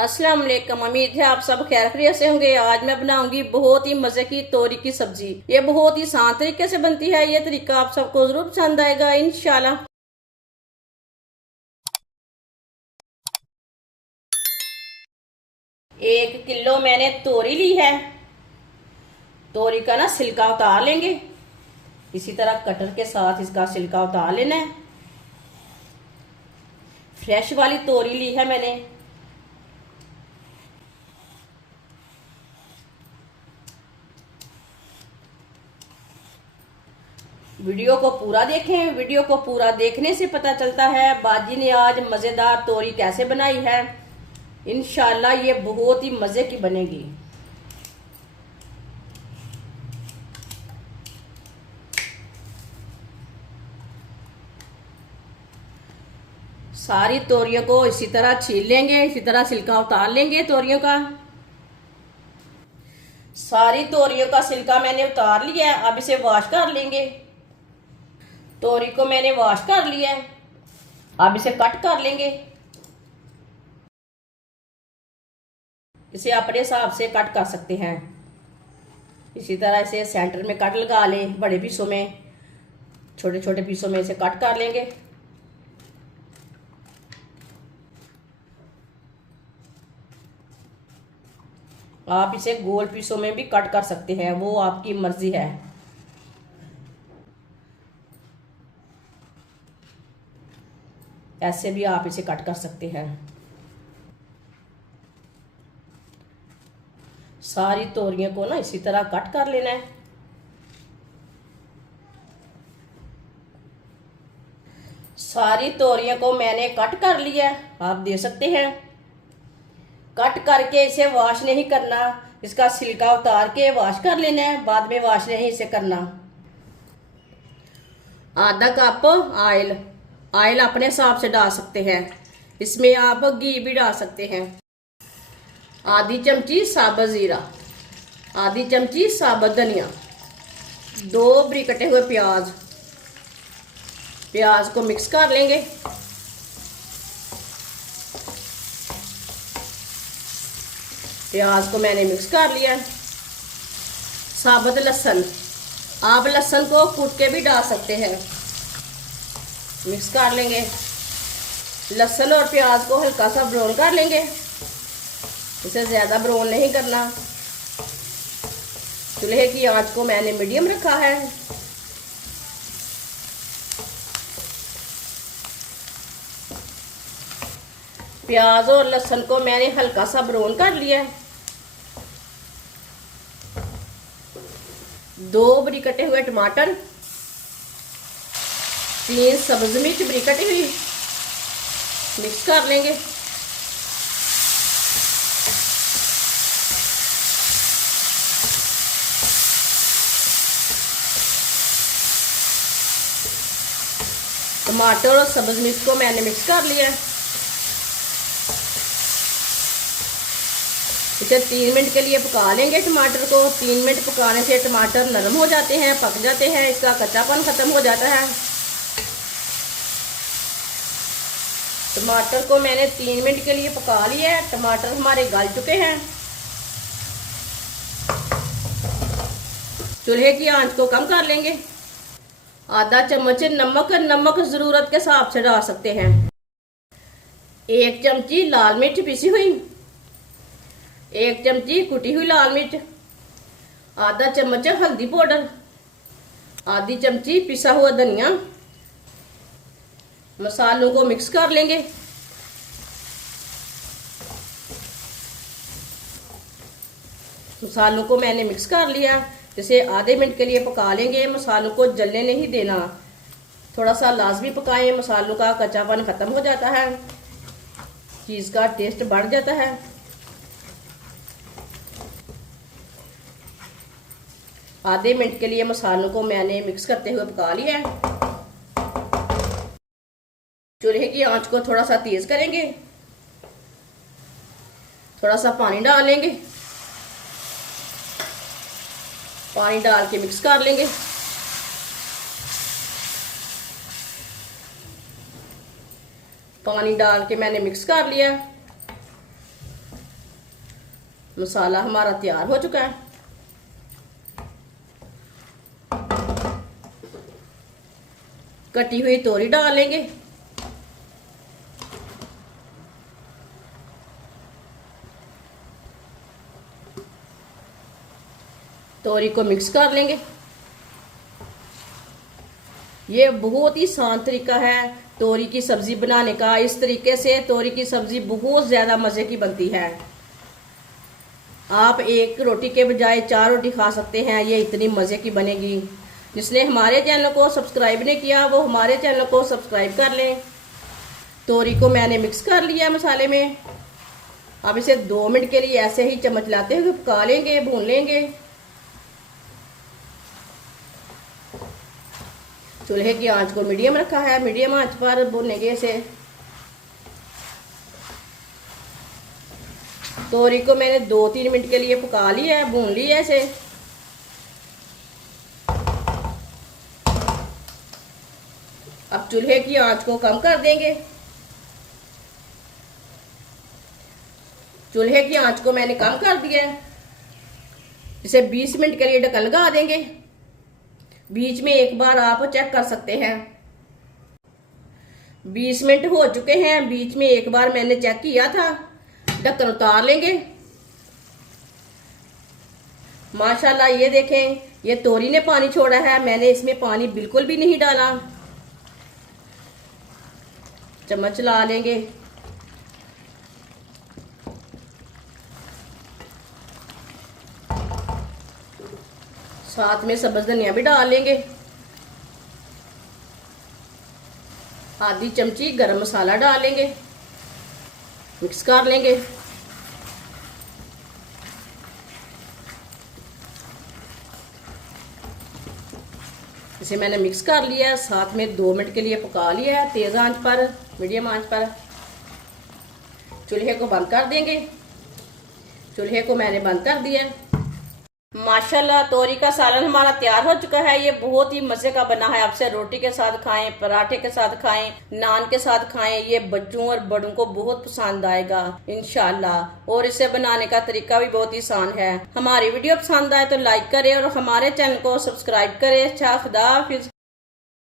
अस्सलाम वालेकुम। उम्मीद है आप सब खैर खैरियत से होंगे। आज मैं बनाऊंगी बहुत ही मजे की तोरी की सब्जी। ये बहुत ही आसान तरीके से बनती है। ये तरीका आप सबको जरूर पसंद आएगा इंशाल्लाह। 1 किलो मैंने तोरी ली है। तोरी का ना छिलका उतार लेंगे। इसी तरह कटर के साथ इसका छिलका उतार लेना है। फ्रेश वाली तोरी ली है मैंने। वीडियो को पूरा देखें। वीडियो को पूरा देखने से पता चलता है बाजी ने आज मजेदार तोरी कैसे बनाई है। इंशाल्लाह ये बहुत ही मजे की बनेगी। सारी तोरियों को इसी तरह छील लेंगे। इसी तरह छिलका उतार लेंगे तोरियों का। सारी तोरियों का छिलका मैंने उतार लिया है। अब इसे वॉश कर लेंगे। तोरी को मैंने वॉश कर लिया है। अब इसे कट कर लेंगे। इसे अपने हिसाब से कट कर सकते हैं। इसी तरह इसे सेंटर में कट लगा लें। बड़े पीसों में, छोटे छोटे पीसों में इसे कट कर लेंगे। आप इसे गोल पीसों में भी कट कर सकते हैं, वो आपकी मर्जी है। ऐसे भी आप इसे कट कर सकते हैं। सारी तोरियों को ना इसी तरह कट कर लेना है। सारी तोरियों को मैंने कट कर लिया है, आप देख सकते हैं। कट करके इसे वॉश नहीं करना। इसका छिलका उतार के वॉश कर लेना है, बाद में वॉश नहीं इसे करना। आधा कप ऑयल। ऑयल अपने हिसाब से डाल सकते हैं। इसमें आप घी भी डाल सकते हैं। आधी चमची साबुत जीरा, आधी चमची साबुत धनिया, 2 बारीक कटे हुए प्याज। प्याज को मिक्स कर लेंगे। प्याज को मैंने मिक्स कर लिया। साबुत लहसुन, आप लहसुन को कूट के भी डाल सकते हैं। मिक्स कर लेंगे। लहसुन और प्याज को हल्का सा ब्राउन कर लेंगे। इसे ज़्यादा ब्राउन नहीं करना। चूल्हे की आंच को मैंने मीडियम रखा है। प्याज और लहसुन को मैंने हल्का सा ब्राउन कर लिया। 2 बारीक कटे हुए टमाटर, 3 सब्ज मिर्च बारीक कटी हुई, मिक्स कर लेंगे। टमाटर और सब्ज मिर्च को मैंने मिक्स कर लिया। इसे 3 मिनट के लिए पका लेंगे टमाटर को। 3 मिनट पकाने से टमाटर नरम हो जाते हैं, पक जाते हैं, इसका कच्चापन खत्म हो जाता है। टमाटर को मैंने 3 मिनट के लिए पका लिया है। टमाटर हमारे गल चुके हैं। चूल्हे की आंच को कम कर लेंगे। आधा चम्मच नमक, नमक जरूरत के हिसाब से डाल सकते हैं। 1 चमची लाल मिर्च पीसी हुई, 1 चमची कुटी हुई लाल मिर्च, आधा चम्मच हल्दी पाउडर, आधी चमची पिसा हुआ धनिया। मसालों को मिक्स कर लेंगे। मसालों को मैंने मिक्स कर लिया। इसे आधे मिनट के लिए पका लेंगे। मसालों को जलने नहीं देना, थोड़ा सा लाजमी पकाएं। मसालों का कच्चापन खत्म हो जाता है, चीज़ का टेस्ट बढ़ जाता है। आधे मिनट के लिए मसालों को मैंने मिक्स करते हुए पका लिया है। चूल्हे की आंच को थोड़ा सा तेज करेंगे। थोड़ा सा पानी डाल लेंगे। पानी डाल के मिक्स कर लेंगे। पानी डाल के मैंने मिक्स कर लिया। मसाला हमारा तैयार हो चुका है। कटी हुई तोरी डाल लेंगे। तोरी को मिक्स कर लेंगे। ये बहुत ही आसान तरीका है तोरी की सब्जी बनाने का। इस तरीके से तोरी की सब्जी बहुत ज्यादा मजे की बनती है। आप एक रोटी के बजाय 4 रोटी खा सकते हैं, ये इतनी मजे की बनेगी। जिसने हमारे चैनल को सब्सक्राइब नहीं किया वो हमारे चैनल को सब्सक्राइब कर लें। तोरी को मैंने मिक्स कर लिया मसाले में। अब इसे 2 मिनट के लिए ऐसे ही चम्मच लाते हुए पका लेंगे, भून लेंगे। चूल्हे की आंच को मीडियम रखा है, मीडियम आंच पर भूनेंगे इसे। तोरी को मैंने 2-3 मिनट के लिए पका लिया है, भून लिया है इसे। अब चूल्हे की आंच को कम कर देंगे। चूल्हे की आंच को मैंने कम कर दिया है। इसे 20 मिनट के लिए ढक्कन लगा देंगे। बीच में एक बार आप चेक कर सकते हैं। 20 मिनट हो चुके हैं, बीच में एक बार मैंने चेक किया था। ढक्कन उतार लेंगे। माशाल्लाह ये देखें, ये तोरी ने पानी छोड़ा है, मैंने इसमें पानी बिल्कुल भी नहीं डाला। चम्मच चला लेंगे। साथ में सब्ज धनिया भी डाल लेंगे। आधी चमची गरम मसाला डाल लेंगे, मिक्स कर लेंगे। इसे मैंने मिक्स कर लिया, साथ में 2 मिनट के लिए पका लिया है तेज आंच पर, मीडियम आंच पर। चूल्हे को बंद कर देंगे। चूल्हे को मैंने बंद कर दिया। माशाल्लाह तोरी का सालन हमारा तैयार हो चुका है। ये बहुत ही मजे का बना है। आपसे रोटी के साथ खाएं, पराठे के साथ खाएं, नान के साथ खाएं। ये बच्चों और बड़ों को बहुत पसंद आएगा इंशाल्लाह। और इसे बनाने का तरीका भी बहुत ही आसान है। हमारी वीडियो पसंद आए तो लाइक करें और हमारे चैनल को सब्सक्राइब करें। अच्छा, खुदा हाफिज।